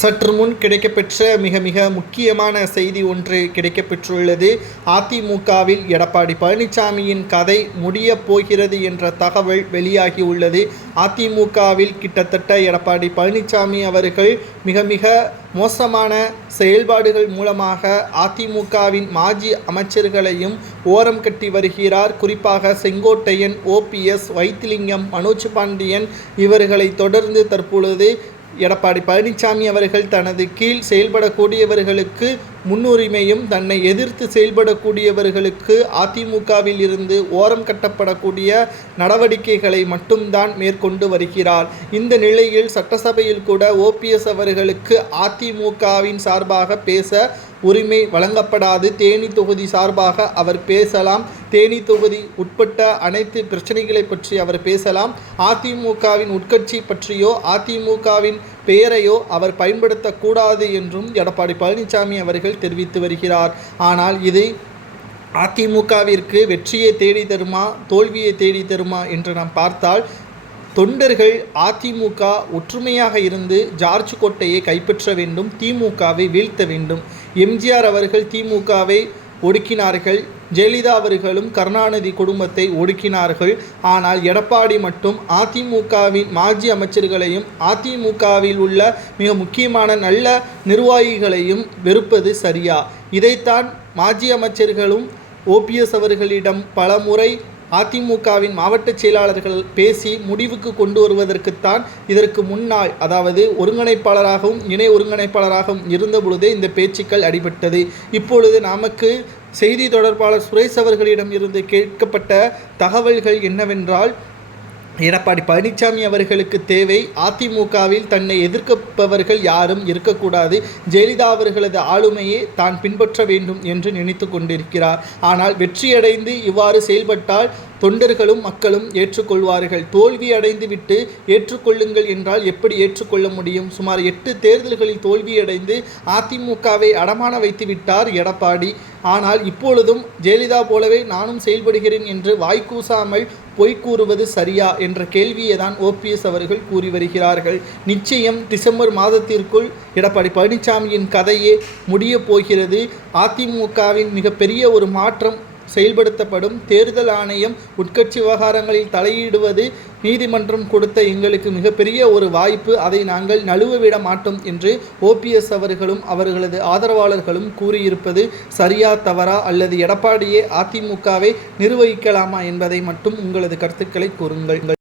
சற்று முன் கிடைக்கப்பெற்ற மிக மிக முக்கியமான செய்தி ஒன்று கிடைக்கப்பெற்றுள்ளது. அதிமுகவில் எடப்பாடி பழனிசாமியின் கதை முடியப் போகிறது என்ற தகவல் வெளியாகியுள்ளது. அதிமுகவில் கிட்டத்தட்ட எடப்பாடி பழனிசாமி அவர்கள் மிக மிக மோசமான செயல்பாடுகள் மூலமாக அதிமுகவின் மாஜி அமைச்சர்களையும் ஓரம் கட்டி வருகிறார். குறிப்பாக செங்கோட்டையன் ஓபிஎஸ் வைத்திலிங்கம் மனோஜ் பாண்டியன் இவர்களை தொடர்ந்து தற்பொழுது எடப்பாடி பழனிசாமி அவர்கள் தனது கீழ் செயல்படக்கூடியவர்களுக்கு முன்னுரிமையும் தன்னை எதிர்த்து செயல்படக்கூடியவர்களுக்கு அதிமுகவில் இருந்து ஓரம் கட்டப்படக்கூடிய நடவடிக்கைகளை மட்டும்தான் மேற்கொண்டு வருகிறார். இந்த நிலையில் சட்டசபையில் கூட ஓபிஎஸ் அவர்களுக்கு அதிமுகவின் சார்பாக பேச உரிமை வழங்கப்படாது. தேனி தொகுதி சார்பாக அவர் பேசலாம். தேனி தொகுதி உட்பட்ட அனைத்து பிரச்சனைகளை பற்றி அவர் பேசலாம். அதிமுகவின் உட்கட்சி பற்றியோ அதிமுகவின் பெயரையோ அவர் பயன்படுத்தக்கூடாது என்றும் எடப்பாடி பழனிசாமி அவர்கள் தெரிவித்து வருகிறார். ஆனால் இது அதிமுகவிற்கு வெற்றியை தேடி தருமா தோல்வியை தேடி தருமா என்று நாம் பார்த்தால் தொண்டர்கள் அதிமுக ஒற்றுமையாக இருந்து ஜார்ஜ் கோட்டையை கைப்பற்ற வேண்டும் திமுகவை வீழ்த்த வேண்டும். எம்ஜிஆர் அவர்கள் திமுகவை ஒடுக்கினார்கள். ஜெயலலிதா அவர்களும் கருணாநிதி குடும்பத்தை ஒடுக்கினார்கள். ஆனால் எடப்பாடி மட்டும் அதிமுகவின் மாஜி அமைச்சர்களையும் அதிமுகவில் உள்ள மிக முக்கியமான நல்ல நிர்வாகிகளையும் வெறுப்பது சரியா? இதைத்தான் மாஜி அமைச்சர்களும் ஓபிஎஸ் அவர்களிடம் பலமுறை அதிமுகவின் மாவட்ட செயலாளர்கள் பேசி முடிவுக்கு கொண்டு வருவதற்குத்தான் இதற்கு முன்னாள் அதாவது ஒருங்கிணைப்பாளராகவும் இணை ஒருங்கிணைப்பாளராகவும் இருந்த பொழுதே இந்த பேச்சுக்கள் அடிபட்டது. இப்பொழுது நமக்கு செய்தி தொடர்பாளர் சுரேஷ் அவர்களிடம் இருந்து கேட்கப்பட்ட தகவல்கள் என்னவென்றால் எடப்பாடி பழனிசாமி அவர்களுக்கு தேவை. அதிமுகவில் தன்னை எதிர்க்கப்பவர்கள் யாரும் இருக்கக்கூடாது. ஜெயலலிதா அவர்களது ஆளுமையை தான் பின்பற்ற வேண்டும் என்று நினைத்து கொண்டிருக்கிறார். ஆனால் வெற்றியடைந்து இவ்வாறு செயல்பட்டால் தொண்டர்களும் மக்களும் ஏற்றுக்கொள்வார்கள். தோல்வி அடைந்துவிட்டு ஏற்றுக்கொள்ளுங்கள் என்றால் எப்படி ஏற்றுக்கொள்ள முடியும்? சுமார் எட்டு தேர்தல்களில் தோல்வியடைந்து அதிமுகவை அடமான வைத்து விட்டார் எடப்பாடி. ஆனால் இப்பொழுதும் ஜெயலலிதா போலவே நானும் செயல்படுகிறேன் என்று வாய்க்கூசாமல் பொய் கூறுவது சரியா என்ற கேள்வியை தான் ஓபிஎஸ் அவர்கள் கூறி வருகிறார்கள். நிச்சயம் டிசம்பர் மாதத்திற்குள் எடப்பாடி பழனிசாமியின் கதையே முடியப் போகிறது. அதிமுகவின் மிகப்பெரிய ஒரு மாற்றம் செயல்படுத்தப்படும். தேர்தல் ஆணையம் உட்கட்சி விவகாரங்களில் தலையிடுவது நீதிமன்றம் கொடுத்த எங்களுக்கு மிகப்பெரிய ஒரு வாய்ப்பு. அதை நாங்கள் நழுவ விட மாட்டோம் என்று ஓபிஎஸ் அவர்களும் அவர்களது ஆதரவாளர்களும் கூறியிருப்பது சரியா தவறா அல்லது எடப்பாடியே அதிமுகவை நிர்வகிக்கலாமா என்பதை மட்டும் உங்களது கருத்துக்களை கூறுங்கள்.